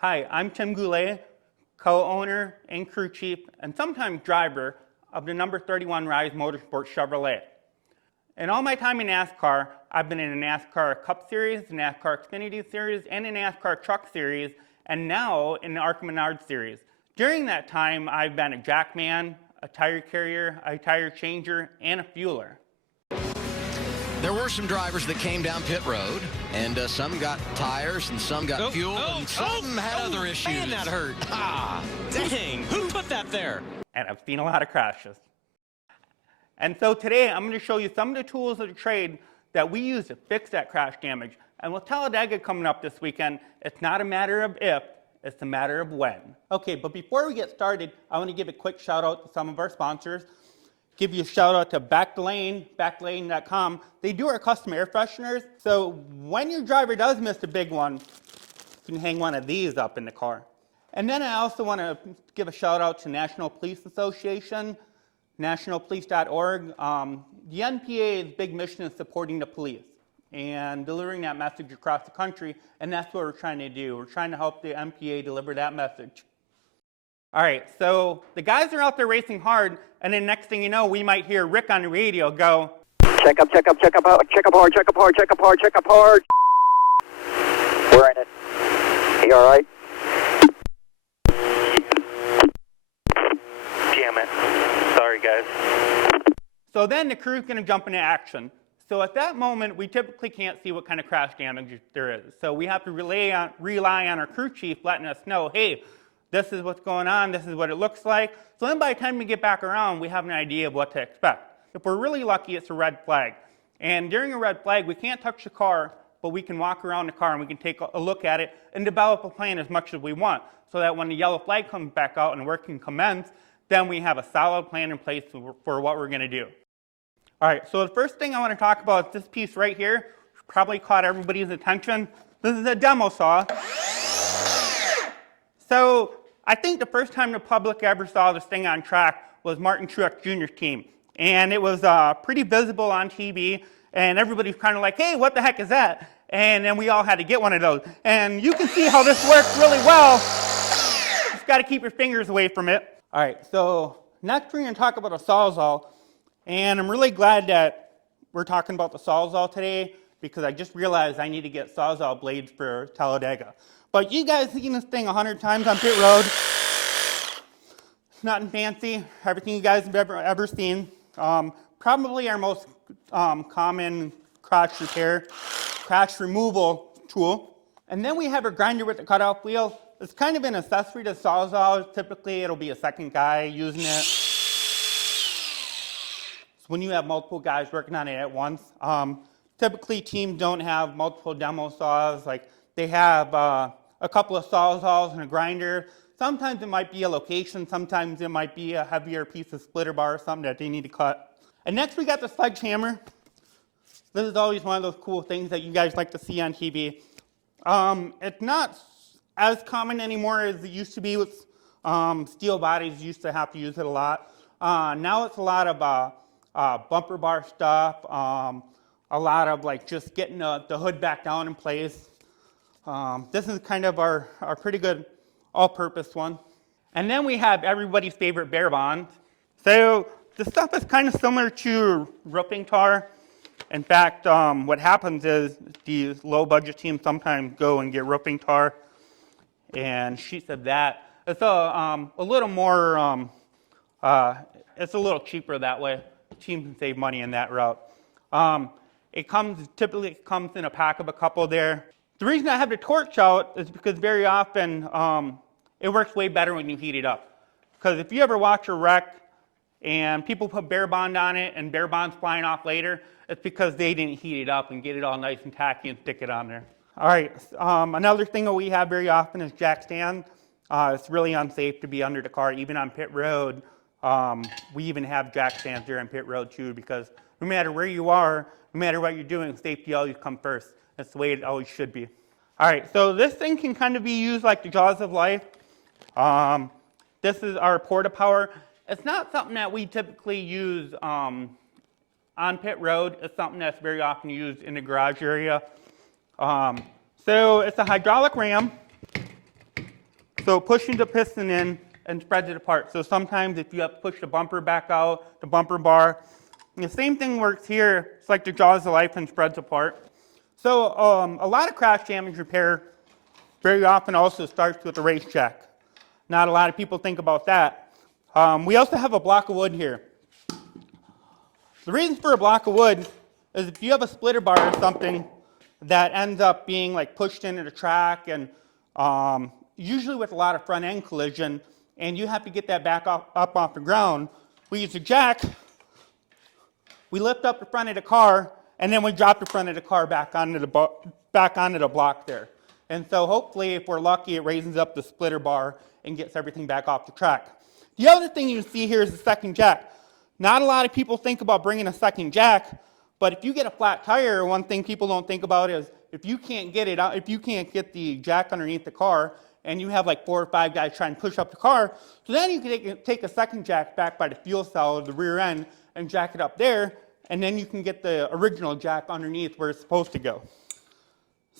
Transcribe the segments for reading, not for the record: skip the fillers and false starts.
Hi, I'm Tim Goulet, co-owner and crew chief, and sometimes driver of the number 31 Rise Motorsports Chevrolet. In all my time in NASCAR, I've been in a NASCAR Cup Series, the NASCAR Xfinity Series, and a NASCAR Truck Series, and now in the ARCA Menard Series. During that time, I've been a jackman, a tire carrier, a tire changer, and a fueler. There were some drivers that came down pit road, and some got tires, and some got fuel, and some had other issues. Man, that hurt. Ah, dang. Who put that there? And I've seen a lot of crashes. And so today, I'm going to show you some of the tools of the trade that we use to fix that crash damage. And with Talladega coming up this weekend, it's not a matter of if, it's a matter of when. Okay, but before we get started, I want to give a quick shout out to some of our sponsors. Give you a shout out to backlane.com. They do our custom air fresheners, so when your driver does miss a big one, you can hang one of these up in the car. And then I also want to give a shout out to National Police Association, nationalpolice.org. The NPA's big mission is supporting the police and delivering that message across the country, and that's what we're trying to do. We're trying to help the NPA deliver that message. All right, so the guys are out there racing hard, and then next thing you know, we might hear Rick on the radio go, check up hard, check up hard. We're in it. You all right? Damn it. Sorry, guys. So then the crew's going to jump into action. So at that moment, we typically can't see what kind of crash damage there is. So we have to rely on our crew chief letting us know, hey, this is what's going on, this is what it looks like. So then by the time we get back around, we have an idea of what to expect. If we're really lucky, it's a red flag. And during a red flag, we can't touch the car, but we can walk around the car and we can take a look at it and develop a plan as much as we want, so that when the yellow flag comes back out and work can commence, then we have a solid plan in place for what we're going to do. All right, so the first thing I want to talk about is this piece right here. Probably caught everybody's attention. This is a demo saw. So I think the first time the public ever saw this thing on track was Martin Truex Jr.'s team. And it was pretty visible on TV, and everybody's kind of like, hey, what the heck is that? And then we all had to get one of those. And you can see how this works really well. Just got to keep your fingers away from it. All right, so next we're going to talk about a Sawzall. And I'm really glad that we're talking about the Sawzall today, because I just realized I need to get Sawzall blades for Talladega. But you guys seen this thing 100 times on pit road. It's nothing fancy, everything you guys have ever seen. Probably our most common crash removal tool. And then we have a grinder with a cutoff wheel. It's kind of an accessory to Sawzall. Typically it'll be a second guy using it. So when you have multiple guys working on it at once. Typically teams don't have multiple demo saws. Like they have a couple of Sawzalls and a grinder. Sometimes it might be a location, sometimes it might be a heavier piece of splitter bar or something that they need to cut. And next we got the sledgehammer. This is always one of those cool things that you guys like to see on TV. It's not as common anymore as it used to be with steel bodies. Used to have to use it a lot. Now it's a lot of bumper bar stuff, a lot of like just getting the hood back down in place. This is kind of our pretty good all-purpose one. And then we have everybody's favorite bare bonds. So the stuff is kind of similar to roofing tar. In fact, what happens is these low-budget teams sometimes go and get roofing tar and sheets of that. It's a little more, it's a little cheaper that way. Teams can save money in that route. It typically comes in a pack of a couple there. The reason I have the torch out is because very often it works way better when you heat it up. Because if you ever watch a wreck and people put bare bond on it and bare bond's flying off later, it's because they didn't heat it up and get it all nice and tacky and stick it on there. All right, another thing that we have very often is jack stand. It's really unsafe to be under the car, even on pit road. We even have jack stands there on pit road too, because no matter where you are, no matter what you're doing, safety always comes first. That's the way it always should be. All right, so this thing can kind of be used like the jaws of life. This is our porta power. It's not something that we typically use on pit road. It's something that's very often used in the garage area. So it's a hydraulic ram. So it pushes the piston in and spreads it apart. So sometimes if you have to push the bumper back out, the bumper bar, and the same thing works here. It's like the jaws of life and spreads apart. So a lot of crash damage repair very often also starts with a race jack. Not a lot of people think about that. We also have a block of wood here. The reason for a block of wood is if you have a splitter bar or something that ends up being like pushed into the track and usually with a lot of front end collision, and you have to get that back up off the ground, we use a jack, we lift up the front of the car, and then we drop the front of the car back onto the block there. And so hopefully, if we're lucky, it raises up the splitter bar and gets everything back off the track. The other thing you see here is the second jack. Not a lot of people think about bringing a second jack, but if you get a flat tire, one thing people don't think about is if you can't get it out, if you can't get the jack underneath the car, and you have like 4 or 5 guys trying to push up the car, so then you can take a second jack back by the fuel cell or the rear end and jack it up there, and then you can get the original jack underneath where it's supposed to go.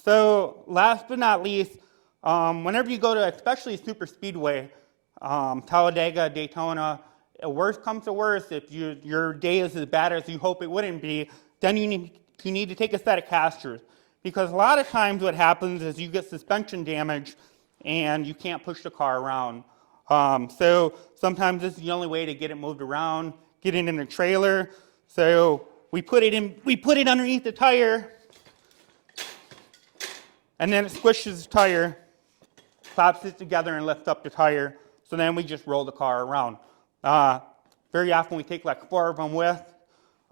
So last but not least, whenever you go to especially Superspeedway, Talladega, Daytona, worst comes to worst, if your day is as bad as you hope it wouldn't be, then you need to take a set of casters. Because a lot of times what happens is you get suspension damage and you can't push the car around. So sometimes this is the only way to get it moved around, get it in the trailer. So we put it underneath the tire, and then it squishes the tire, claps it together and lifts up the tire. So then we just roll the car around. Very often we take like 4 of them with.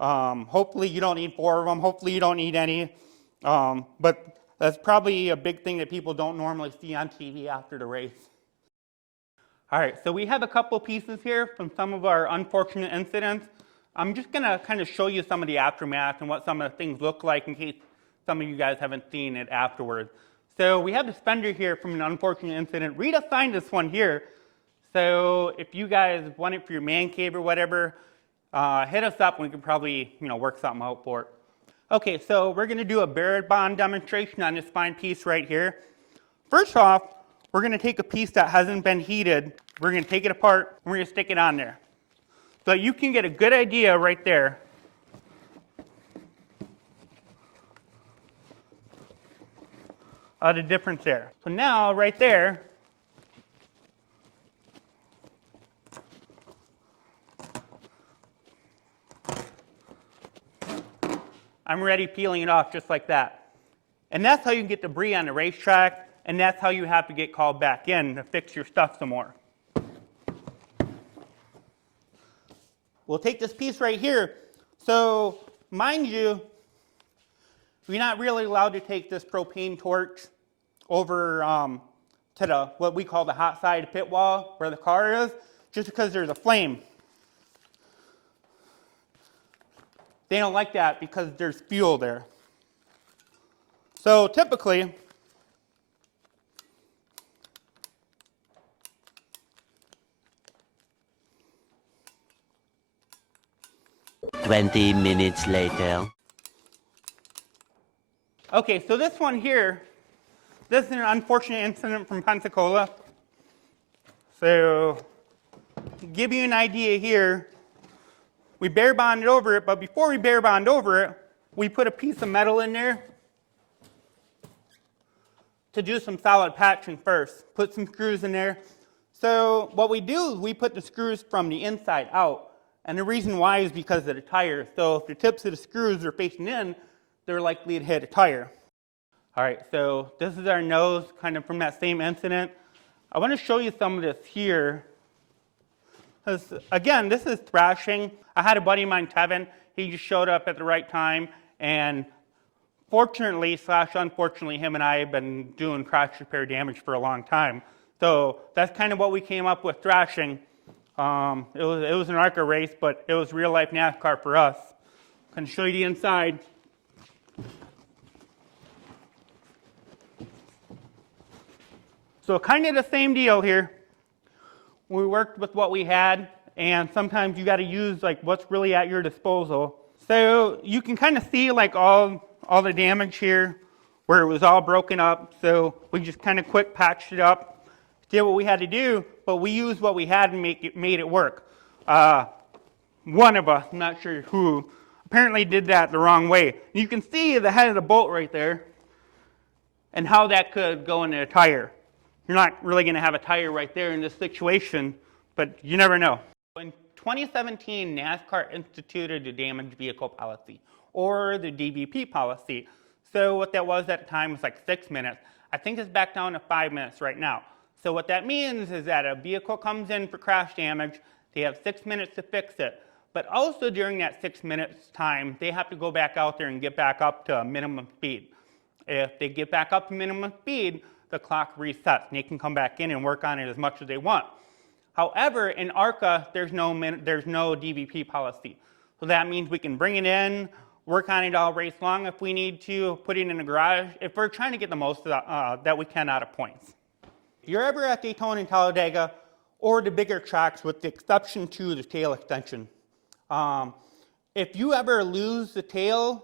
Hopefully you don't need 4 of them. Hopefully you don't need any. But that's probably a big thing that people don't normally see on TV after the race. All right, so we have a couple pieces here from some of our unfortunate incidents. I'm just going to kind of show you some of the aftermath and what some of the things look like in case some of you guys haven't seen it afterwards. So we have this fender here from an unfortunate incident. Rita signed this one here. So if you guys want it for your man cave or whatever, hit us up and we can probably work something out for it. Okay, so we're going to do a barrel bond demonstration on this fine piece right here. First off, we're going to take a piece that hasn't been heated. We're going to take it apart and we're going to stick it on there. So you can get a good idea right there of the difference there. So now, right there, I'm ready peeling it off just like that. And that's how you get debris on the racetrack, and that's how you have to get called back in to fix your stuff some more. We'll take this piece right here. So, mind you, you're not really allowed to take this propane torch over to what we call the hot side pit wall where the car is, just because there's a flame. They don't like that because there's fuel there. So typically, "20 minutes later." Okay, so this one here, this is an unfortunate incident from Pensacola. So, to give you an idea here, we bare bonded over it, but before we bare bond over it, we put a piece of metal in there to do some solid patching first. Put some screws in there. So what we do is we put the screws from the inside out. And the reason why is because of the tire. So if the tips of the screws are facing in, they're likely to hit a tire. All right, so this is our nose, kind of from that same incident. I want to show you some of this here. Again, this is thrashing. I had a buddy of mine, Kevin. He just showed up at the right time, and fortunately / unfortunately, him and I have been doing crash repair damage for a long time. So that's kind of what we came up with thrashing. It was an ARCA race, but it was real life NASCAR for us. I'm going to show you the inside. So kind of the same deal here. We worked with what we had, and sometimes you got to use like what's really at your disposal. So you can kind of see like all the damage here where it was all broken up. So we just kind of quick patched it up. did what we had to do, but we used what we had and made it work. One of us, I'm not sure who, apparently did that the wrong way. You can see the head of the bolt right there and how that could go into a tire. You're not really going to have a tire right there in this situation, but you never know. In 2017, NASCAR instituted the damaged vehicle policy, or the DVP policy. So what that was at the time was like 6 minutes. I think it's back down to 5 minutes right now. So what that means is that a vehicle comes in for crash damage, they have 6 minutes to fix it. But also during that 6 minutes time, they have to go back out there and get back up to minimum speed. If they get back up to minimum speed, the clock resets and they can come back in and work on it as much as they want. However, in ARCA, there's no DVP policy. So that means we can bring it in, work on it all race long if we need to, put it in the garage, if we're trying to get the most that we can out of points. If you're ever at Daytona and Talladega, or the bigger tracks with the exception to the tail extension, if you ever lose the tail,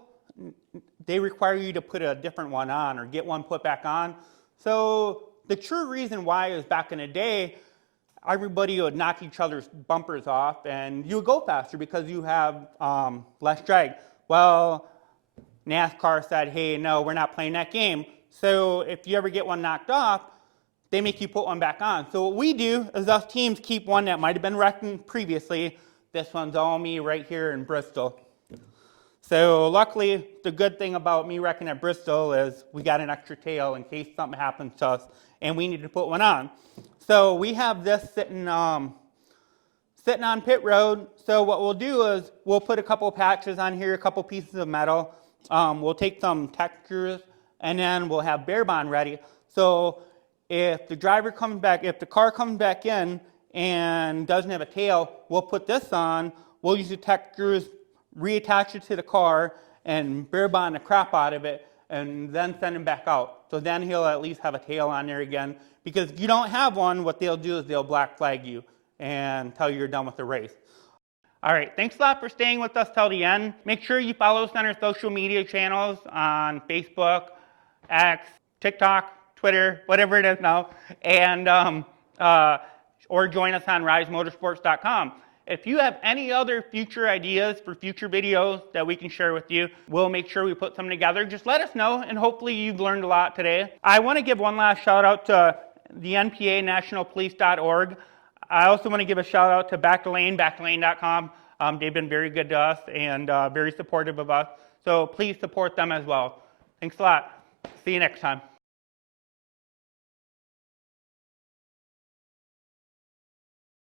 they require you to put a different one on or get one put back on. So the true reason why is back in the day, everybody would knock each other's bumpers off and you would go faster because you have less drag. Well, NASCAR said, hey, no, we're not playing that game. So if you ever get one knocked off, they make you put one back on. So what we do is us teams keep one that might have been wrecked previously. This one's all me right here in Bristol. So luckily, the good thing about me wrecking at Bristol is we got an extra tail in case something happens to us and we need to put one on. So we have this sitting on pit road. So what we'll do is we'll put a couple patches on here, a couple pieces of metal. We'll take some textures and then we'll have bare bond ready. So if the driver comes back, if the car comes back in and doesn't have a tail, we'll put this on. We'll use the textures, reattach it to the car, and bare bond the crap out of it, and then send him back out. So then he'll at least have a tail on there again. Because if you don't have one, what they'll do is they'll black flag you and tell you you're done with the race. All right, thanks a lot for staying with us till the end. Make sure you follow us on our social media channels on Facebook, X, TikTok, Twitter, whatever it is now, and or join us on risemotorsports.com. If you have any other future ideas for future videos that we can share with you, we'll make sure we put some together. Just let us know, and hopefully you've learned a lot today. I want to give one last shout out to the NPA, nationalpolice.org. I also want to give a shout out to Back to Lane, backtolane.com. They've been very good to us and very supportive of us. So please support them as well. Thanks a lot. See you next time.